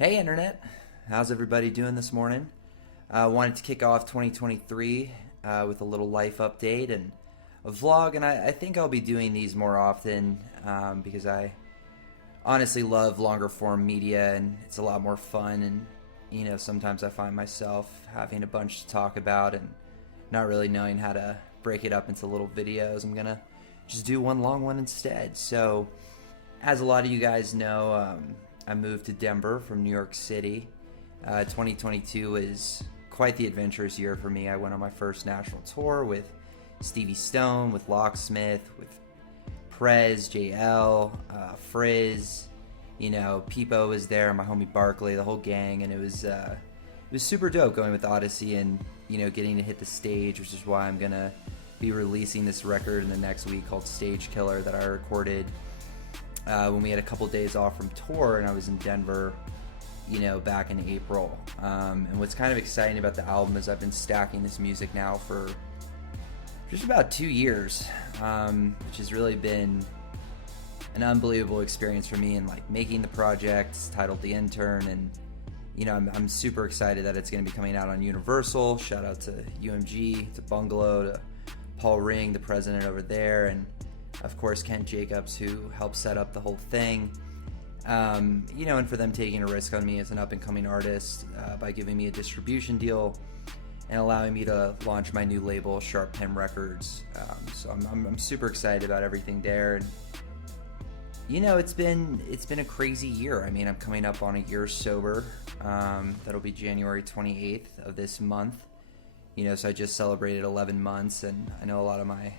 Hey Internet, how's everybody doing this morning? Wanted to kick off 2023 with a little life update and a vlog, and I think I'll be doing these more often because I honestly love longer form media and it's a lot more fun, and sometimes I find myself having a bunch to talk about and not really knowing how to break it up into little videos. I'm gonna just do one long one instead. So as a lot of you guys know, I moved to Denver from New York City. 2022 is quite the adventurous year for me. I went on my first national tour with Stevie Stone, with Locksmith, with Prez, Jwell, Frizz. Peepo was there, my homie Barkley, the whole gang, and it was super dope going with Odyssey and getting to hit the stage, which is why I'm gonna be releasing this record in the next week called Stage Killer that I recorded when we had a couple days off from tour, and I was in Denver, back in April. And what's kind of exciting about the album is I've been stacking this music now for just about 2 years, which has really been an unbelievable experience for me in making the project. It's titled The Intern, and I'm super excited that it's going to be coming out on Universal. Shout out to UMG, to Bungalow, to Paul Ring, the president over there, and of course Kent Jacobs, who helped set up the whole thing. And for them taking a risk on me as an up-and-coming artist by giving me a distribution deal and allowing me to launch my new label, Sharp Pen Records. So I'm super excited about everything there. And it's been a crazy year. I mean, I'm coming up on a year sober. That'll be January 28th of this month. So I just celebrated 11 months, and I know a lot of my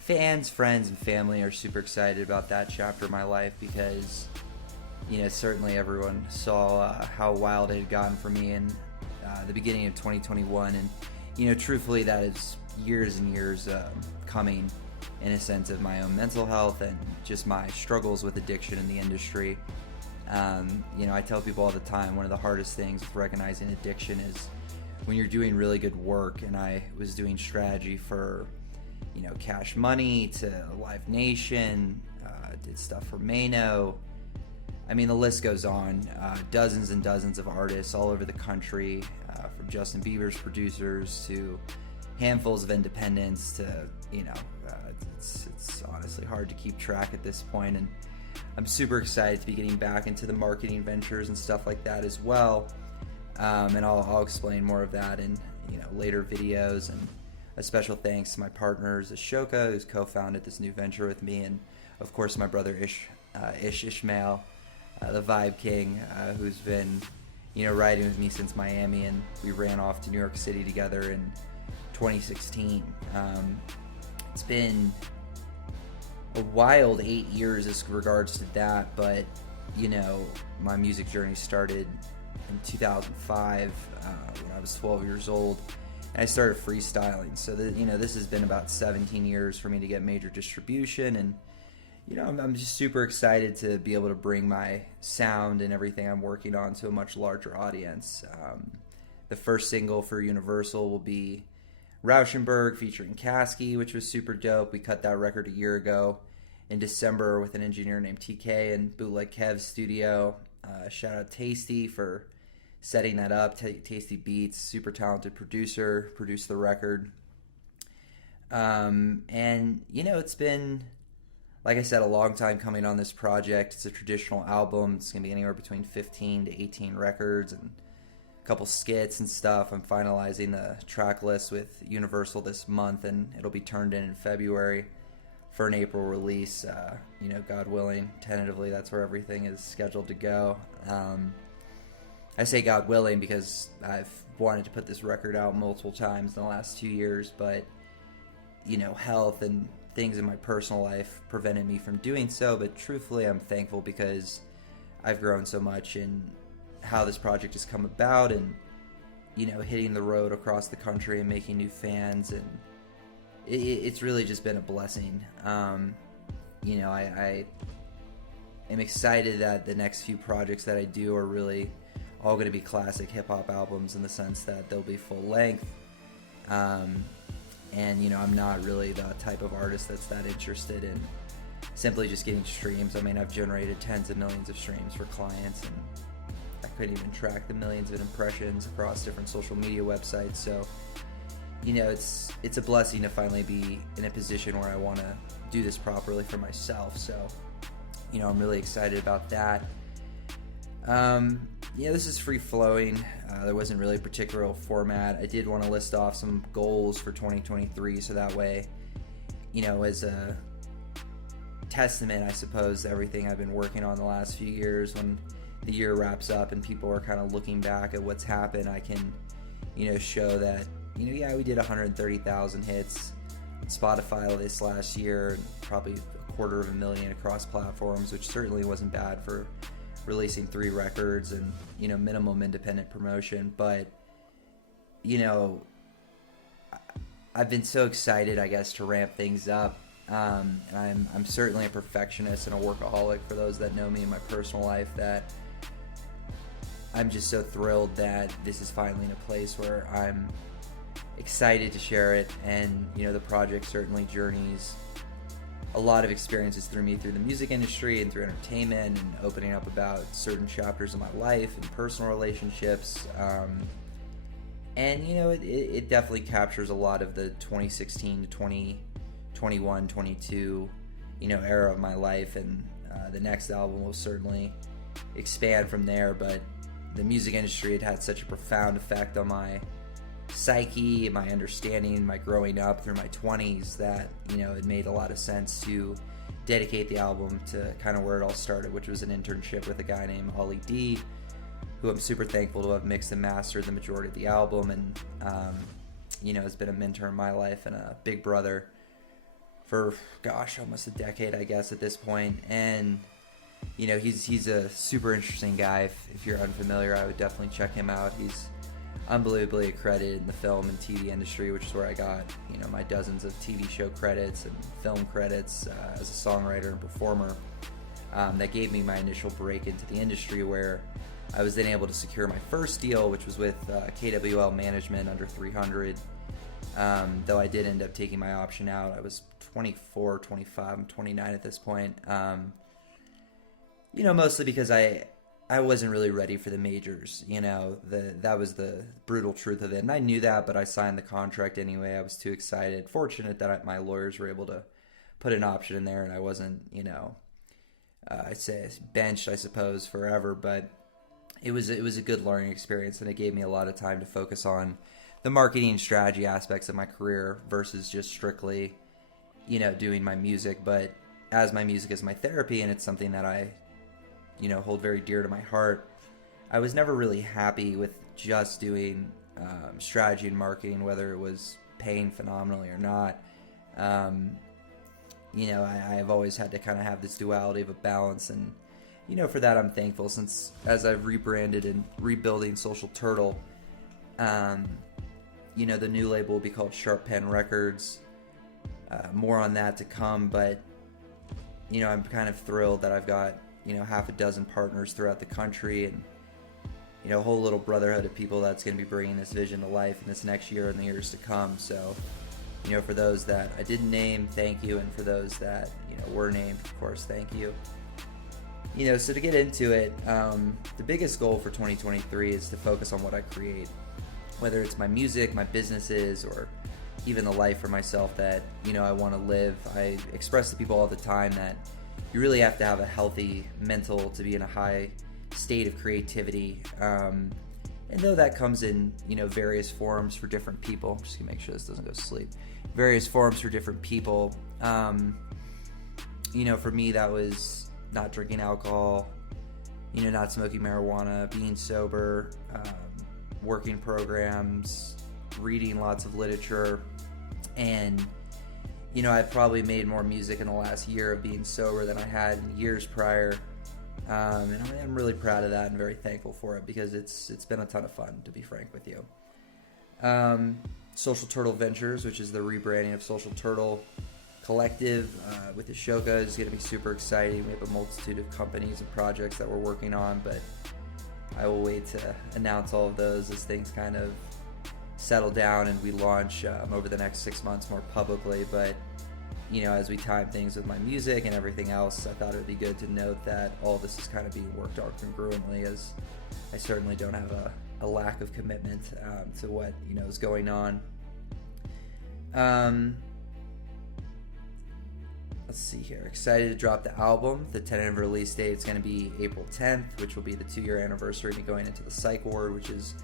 fans, friends, and family are super excited about that chapter of my life because, certainly everyone saw how wild it had gotten for me in the beginning of 2021. And, truthfully, that is years and years coming in a sense of my own mental health and just my struggles with addiction in the industry. I tell people all the time, one of the hardest things with recognizing addiction is when you're doing really good work, and I was doing strategy for Cash Money to Live Nation, did stuff for Mano. I mean, the list goes on. Dozens and dozens of artists all over the country, from Justin Bieber's producers to handfuls of independents to, it's honestly hard to keep track at this point. And I'm super excited to be getting back into the marketing ventures and stuff like that as well. And I'll explain more of that in, later videos. And a special thanks to my partners, Ashoka, who's co-founded this new venture with me, and of course my brother Ish Ishmael, the Vibe King, who's been, riding with me since Miami, and we ran off to New York City together in 2016. It's been a wild 8 years as regards to that, but my music journey started in 2005 when I was 12 years old. I started freestyling, so this has been about 17 years for me to get major distribution, and I'm just super excited to be able to bring my sound and everything I'm working on to a much larger audience. The first single for Universal will be Rauschenberg featuring Kasky, which was super dope. We cut that record a year ago in December with an engineer named TK in Bootleg Kev's studio. Shout out Tasty for setting that up. Tasty Beats, super talented producer, produced the record. And it's been, like I said, a long time coming on this project. It's a traditional album. It's gonna be anywhere between 15 to 18 records and a couple skits and stuff. I'm finalizing the track list with Universal this month, and it'll be turned in February for an April release. God willing, tentatively, that's where everything is scheduled to go. I say God willing because I've wanted to put this record out multiple times in the last 2 years, but health and things in my personal life prevented me from doing so. But truthfully, I'm thankful because I've grown so much in how this project has come about, and hitting the road across the country and making new fans, and it's really just been a blessing. I am excited that the next few projects that I do are really all going to be classic hip-hop albums in the sense that they'll be full length. And I'm not really the type of artist that's that interested in simply just getting streams. I mean, I've generated tens of millions of streams for clients, and that couldn't even track the millions of impressions across different social media websites. So, it's a blessing to finally be in a position where I want to do this properly for myself. So, I'm really excited about that. This is free flowing. There wasn't really a particular format. I did want to list off some goals for 2023, so that way, as a testament, I suppose, to everything I've been working on the last few years, when the year wraps up and people are kind of looking back at what's happened, I can, show that, we did 130,000 hits on Spotify this last year, and probably 250,000 across platforms, which certainly wasn't bad for releasing 3 records and, minimum independent promotion. But, I've been so excited, I guess, to ramp things up. And I'm certainly a perfectionist and a workaholic, for those that know me in my personal life, that I'm just so thrilled that this is finally in a place where I'm excited to share it. And, the project certainly journeys a lot of experiences through me, through the music industry and through entertainment, and opening up about certain chapters of my life and personal relationships. It definitely captures a lot of the 2016 to 2021, 22, era of my life. And the next album will certainly expand from there. But the music industry had such a profound effect on my psyche, my understanding, my growing up through my 20s, that it made a lot of sense to dedicate the album to kind of where it all started, which was an internship with a guy named Ollie D, who I'm super thankful to have mixed and mastered the majority of the album, and has been a mentor in my life and a big brother for almost a decade, I guess, at this point. And he's a super interesting guy. If you're unfamiliar, I would definitely check him out. He's unbelievably accredited in the film and TV industry, which is where I got my dozens of TV show credits and film credits as a songwriter and performer. That gave me my initial break into the industry, where I was then able to secure my first deal, which was with KWL Management under 300. Though I did end up taking my option out. I was 24, 25, I'm 29 at this point. Mostly because I wasn't really ready for the majors. That was the brutal truth of it. And I knew that, but I signed the contract anyway. I was too excited. Fortunate that my lawyers were able to put an option in there, and I wasn't, I'd say benched, I suppose, forever. But it was a good learning experience, and it gave me a lot of time to focus on the marketing and strategy aspects of my career versus just strictly, doing my music. But as my music is my therapy, and it's something that I hold very dear to my heart, I was never really happy with just doing strategy and marketing, whether it was paying phenomenally or not. I've always had to kind of have this duality of a balance, and for that I'm thankful, since as I've rebranded and rebuilding Social Turtle, the new label will be called Sharp Pen Records. More on that to come, but I'm kind of thrilled that I've got half a dozen partners throughout the country, and a whole little brotherhood of people that's going to be bringing this vision to life in this next year and the years to come. So for those that I didn't name, thank you, and for those that were named, of course, thank you. So to get into it, the biggest goal for 2023 is to focus on what I create, whether it's my music, my businesses, or even the life for myself that I want to live. I express to people all the time that you really have to have a healthy mental to be in a high state of creativity. And though that comes in, various forms for different people, I'm just gonna make sure this doesn't go to sleep. Various forms for different people. For me, that was not drinking alcohol, not smoking marijuana, being sober, working programs, reading lots of literature, and I've probably made more music in the last year of being sober than I had in years prior. And I'm really proud of that and very thankful for it, because it's been a ton of fun, to be frank with you. Social Turtle Ventures, which is the rebranding of Social Turtle Collective with Ashoka, is going to be super exciting. We have a multitude of companies and projects that we're working on, but I will wait to announce all of those as things kind of settle down and we launch over the next 6 months more publicly. But as we time things with my music and everything else, I thought it would be good to note that all this is kind of being worked on congruently, as I certainly don't have a lack of commitment to what is going on. Let's see here. Excited to drop the album. The tentative release date is going to be April 10th, which will be the 2-year anniversary of me going into the psych ward, which is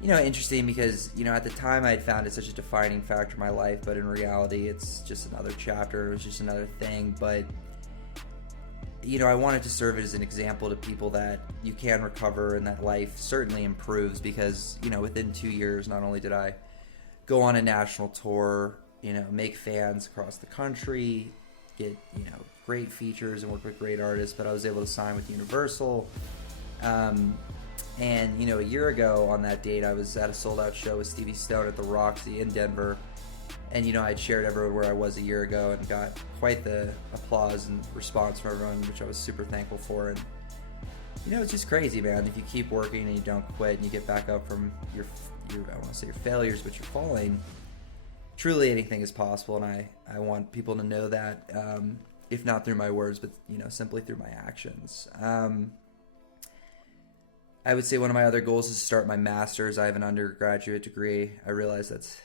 interesting because at the time I had found it such a defining factor in my life, but in reality it's just another chapter. It was just another thing, but I wanted to serve as an example to people that you can recover and that life certainly improves, because within 2 years, not only did I go on a national tour, make fans across the country, get great features and work with great artists, but I was able to sign with Universal. And a year ago on that date, I was at a sold-out show with Stevie Stone at the Roxy in Denver, and I'd shared everywhere I was a year ago and got quite the applause and response from everyone, which I was super thankful for. And it's just crazy, man. If you keep working and you don't quit and you get back up from your I don't want to say your failures, but you're falling, truly anything is possible. And I want people to know that, if not through my words, but simply through my actions. I would say one of my other goals is to start my master's. I have an undergraduate degree. I realize that's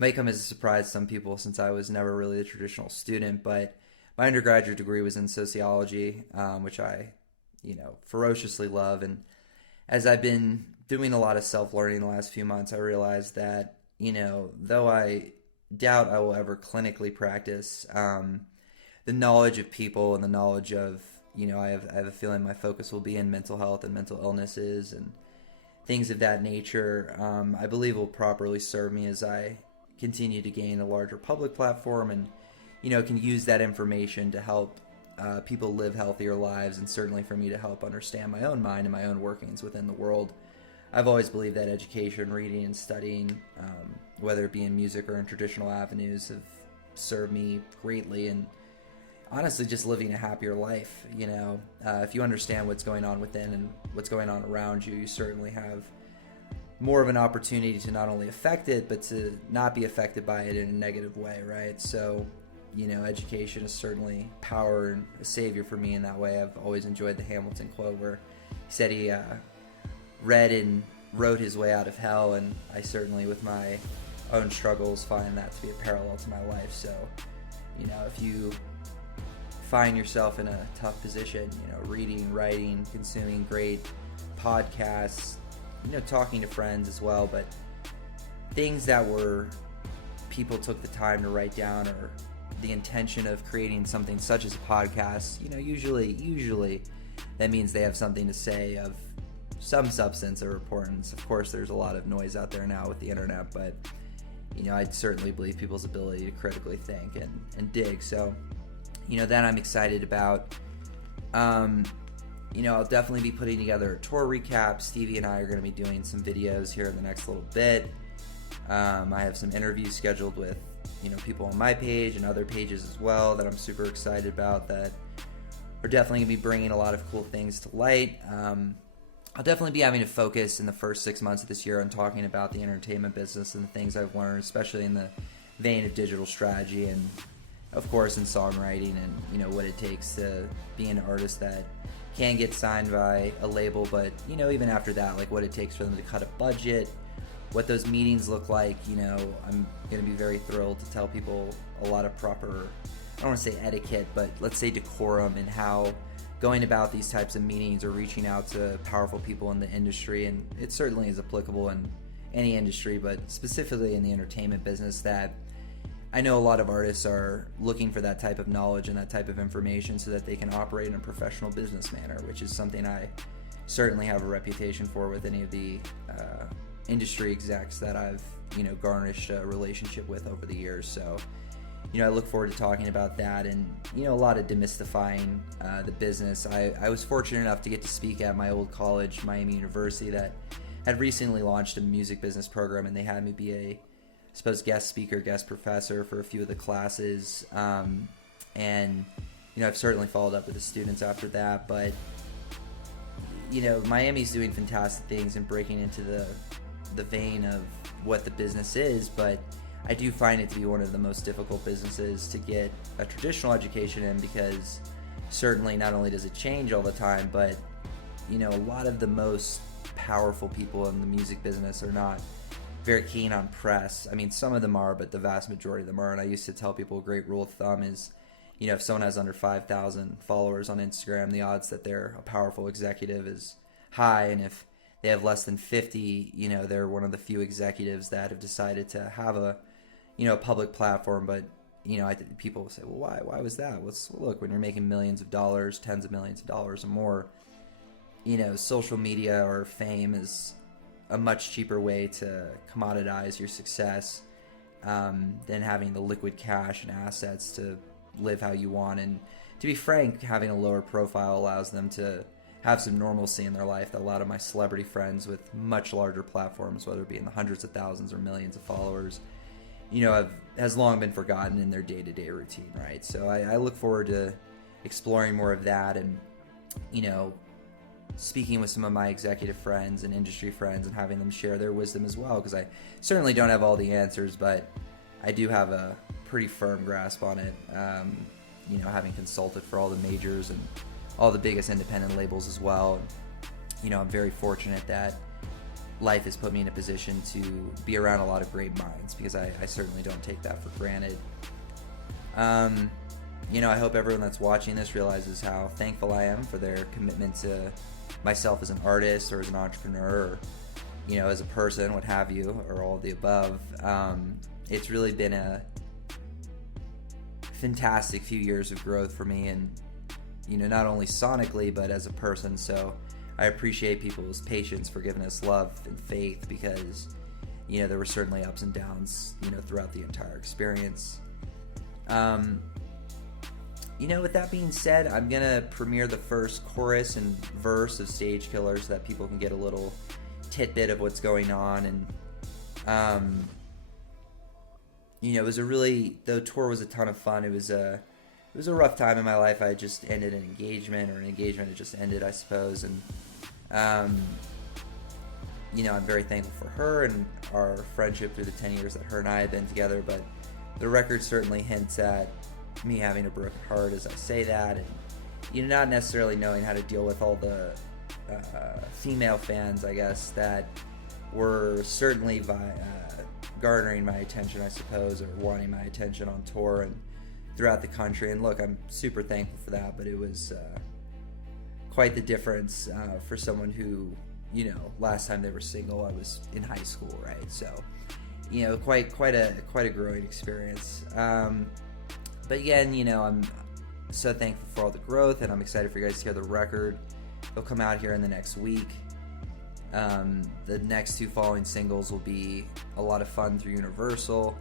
might come as a surprise to some people, since I was never really a traditional student, but my undergraduate degree was in sociology, which I ferociously love. And as I've been doing a lot of self-learning the last few months, I realized that though I doubt I will ever clinically practice, the knowledge of people and the knowledge of I have a feeling my focus will be in mental health and mental illnesses and things of that nature. I believe will properly serve me as I continue to gain a larger public platform, and can use that information to help people live healthier lives, and certainly for me to help understand my own mind and my own workings within the world. I've always believed that education, reading, and studying, whether it be in music or in traditional avenues, have served me greatly, and honestly just living a happier life. If you understand what's going on within and what's going on around you, you certainly have more of an opportunity to not only affect it, but to not be affected by it in a negative way, right? So, education is certainly power and a savior for me in that way. I've always enjoyed the Hamilton quote where he said he read and wrote his way out of hell, and I certainly, with my own struggles, find that to be a parallel to my life. So, if you find yourself in a tough position, reading, writing, consuming great podcasts, talking to friends as well, but things that people took the time to write down, or the intention of creating something such as a podcast, usually that means they have something to say of some substance or importance. Of course, there's a lot of noise out there now with the internet, but I certainly believe people's ability to critically think and dig. So, that I'm excited about. I'll definitely be putting together a tour recap. Stevie and I are going to be doing some videos here in the next little bit. I have some interviews scheduled with, people on my page and other pages as well that I'm super excited about, that are definitely going to be bringing a lot of cool things to light. I'll definitely be having to focus in the first 6 months of this year on talking about the entertainment business and the things I've learned, especially in the vein of digital strategy and, of course, in songwriting and, what it takes to be an artist that can get signed by a label, but, even after that, like what it takes for them to cut a budget, what those meetings look like. I'm going to be very thrilled to tell people a lot of proper, I don't want to say etiquette, but let's say decorum, and how going about these types of meetings or reaching out to powerful people in the industry, and it certainly is applicable in any industry, but specifically in the entertainment business, that I know a lot of artists are looking for that type of knowledge and that type of information so that they can operate in a professional business manner, which is something I certainly have a reputation for with any of the industry execs that I've, garnished a relationship with over the years. So, I look forward to talking about that and, a lot of demystifying the business. I was fortunate enough to get to speak at my old college, Miami University, that had recently launched a music business program, and they had me be a guest speaker, guest professor for a few of the classes. And, I've certainly followed up with the students after that, but, Miami's doing fantastic things and breaking into the vein of what the business is, but I do find it to be one of the most difficult businesses to get a traditional education in, because certainly not only does it change all the time, but a lot of the most powerful people in the music business are not very keen on press. I mean, some of them are, but the vast majority of them are. And I used to tell people a great rule of thumb is, if someone has under 5,000 followers on Instagram, the odds that they're a powerful executive is high. And if they have less than 50, they're one of the few executives that have decided to have a public platform. But people will say, well, why was that? Look, when you're making millions of dollars, tens of millions of dollars or more, social media or fame is a much cheaper way to commoditize your success than having the liquid cash and assets to live how you want. And to be frank, having a lower profile allows them to have some normalcy in their life that a lot of my celebrity friends with much larger platforms, whether it be in the hundreds of thousands or millions of followers, has long been forgotten in their day-to-day routine, right? So I look forward to exploring more of that and, speaking with some of my executive friends and industry friends and having them share their wisdom as well, because I certainly don't have all the answers, but I do have a pretty firm grasp on it, having consulted for all the majors and all the biggest independent labels as well. I'm very fortunate that life has put me in a position to be around a lot of great minds, because I certainly don't take that for granted. I hope everyone that's watching this realizes how thankful I am for their commitment to myself as an artist or as an entrepreneur, or, as a person, what have you, or all of the above. It's really been a fantastic few years of growth for me, and, not only sonically, but as a person. So I appreciate people's patience, forgiveness, love, and faith, because, there were certainly ups and downs, throughout the entire experience. With that being said, I'm going to premiere the first chorus and verse of Stage Killer so that people can get a little tidbit of what's going on. And, it was the tour was a ton of fun. It was a rough time in my life. I just ended an engagement had just ended, I suppose. And, I'm very thankful for her and our friendship through the 10 years that her and I have been together. But the record certainly hints at me having a broken heart as I say that, and not necessarily knowing how to deal with all the female fans, I guess, that were certainly garnering my attention, I suppose, or wanting my attention on tour and throughout the country. And look, I'm super thankful for that, but it was quite the difference for someone who, last time they were single, I was in high school, right? So, quite a growing experience. But again, I'm so thankful for all the growth, and I'm excited for you guys to hear the record. It'll come out here in the next week. The next two following singles will be a lot of fun through Universal.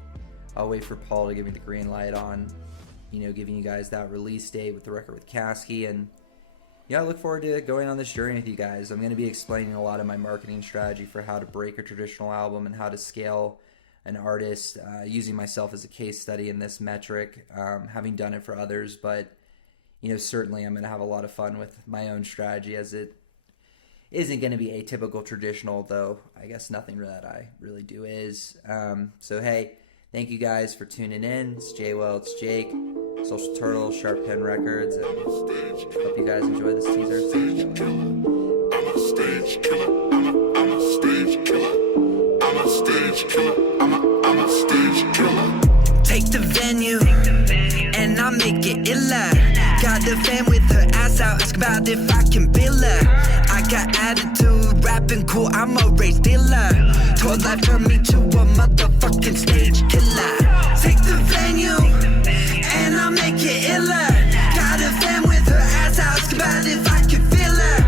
I'll wait for Paul to give me the green light on, giving you guys that release date with the record with Kasky. And, I look forward to going on this journey with you guys. I'm going to be explaining a lot of my marketing strategy for how to break a traditional album and how to scale an artist, using myself as a case study in this metric, having done it for others. But, certainly I'm going to have a lot of fun with my own strategy, as it isn't going to be atypical traditional, though I guess nothing that I really do is. So, hey, thank you guys for tuning in. It's Jwell, it's Jake, Social Turtle, Sharp Pen Records, and hope you guys enjoy this teaser of Stage Killer. I'm a stage killer. I'm a stage killer. I'm a stage killer. I'm a stage killer. Take the venue, and I make it iller. Got the fan with her ass out, ask about if I can bill her. I got attitude, rapping cool, I'm a race dealer. Told life turned me to a motherfucking stage killer. Take the venue, and I make it iller. Got a fan with her ass out, ask about if I can feel her.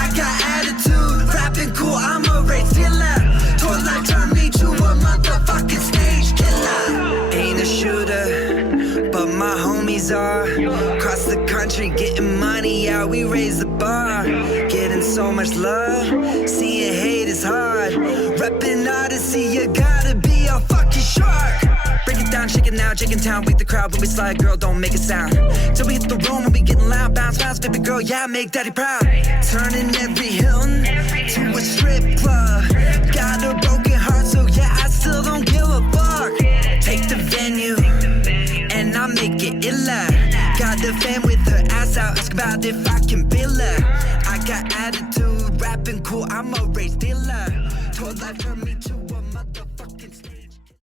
I got attitude, rapping cool, I'm a race dealer. Told life turned me to a motherfucking stage killer. Ain't a shooter, but my homies are. Across the country getting money, yeah, we raise the bar. Getting so much love, seeing hate is hard. Reppin' Odyssey, you gotta be a fucking shark. Break it down, shake it now, Jake in town, beat the crowd when we slide, girl, don't make a sound. Till we hit the room and we getting loud, bounce, bounce, baby girl, yeah, make daddy proud. Turning every Hilton to a strip club. Got a broken heart, so yeah, I still don't give a fuck. about if I can bill her. I got attitude, rapping cool, I'm a race dealer. Told life for me to